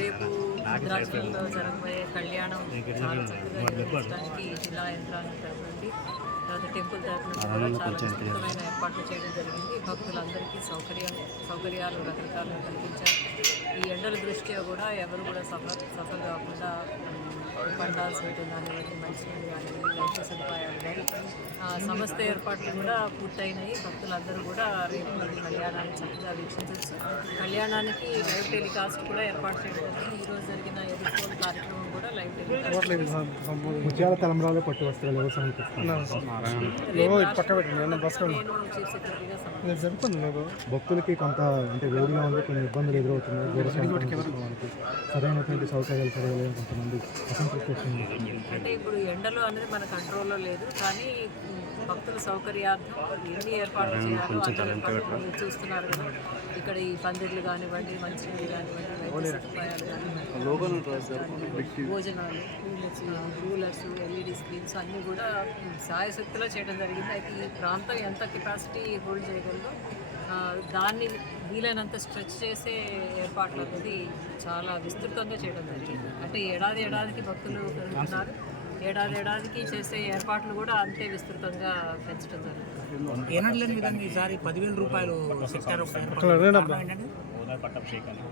రేపు భద్రాచలంలో జరగబోయే కళ్యాణం చాలా చక్కగా నిర్వహించడానికి జిల్లా యంత్రాంగం తరఫు నుండి తర్వాత టెంపుల్ నుంచి కూడా చాలా విస్తృతమైన ఏర్పాట్లు చేయడం జరిగింది. భక్తులందరికీ సౌకర్యం సౌకర్యాలు రకరకాలుగా కల్పించారు. ఈ ఎండల దృష్ట్యా కూడా ఎవరు కూడా సఫర్ సఫర్ కాకుండా పండాల్సి ఉంటుంది మంచినీళ్ళు కానివ్వండి వైద్య సదుపాయాలు కానీ సమస్త ఏర్పాట్లు కూడా పూర్తయినాయి. భక్తులందరూ కూడా రేపు కళ్యాణాన్ని చక్కగా వీక్షించవచ్చు. కళ్యాణానికి లైవ్ టెలికాస్ట్ కూడా ఏర్పాటు చేయడం ఈరోజు జరిగిన ఎదుర్కోలు కార్యక్రమం కూడా లైవ్ టెలికాస్ట్. ముత్యాల తలంబరాలు పట్టు వస్త్రాలు జరుగుతుంది భక్తులకి కొంత అంటే వేడిగా ఉంది కొన్ని ఇబ్బందులు ఎదురవుతున్నాయి. సరైనటువంటి సౌకర్యాలు సరైన కొంతమంది అసంతృప్తి అంటే ఇప్పుడు ఎండలు అనేది మన కంట్రోల్లో లేదు. కానీ భక్తుల సౌకర్యార్థం ఎన్ని ఏర్పాట్లు చేయాలో అన్ని చూస్తున్నారు కదా. ఇక్కడ ఈ పందిర్లు కానివ్వండి మంచినీళ్ళు కానివ్వండి వైద్య సదుపాయాలు కానివ్వండి భోజనాలు కూలర్స్ ఎల్ఈడి స్క్రీన్స్ అన్నీ కూడా సాయశక్తిలో చేయడం జరిగింది. అయితే ఈ ప్రాంతం ఎంత కెపాసిటీ హోల్డ్ చేయగలదో దాన్ని వీలైనంత స్ట్రెచ్ చేసే ఏర్పాట్లు అనేది చాలా విస్తృతంగా చేయడం జరిగింది. అంటే ఏడాది ఏడాదికి భక్తులు పెరుగుతున్నారు. ఏడాది ఏడాదికి చేసే ఏర్పాట్లు కూడా అంతే విస్తృతంగా పెంచడం జరుగుతుంది. ఏనట్లేని విధంగా ఈసారి పదివేల రూపాయలు సెక్టార్ పట్టాభిషేకం. గవర్నర్ పట్టాభిషేకాన్ని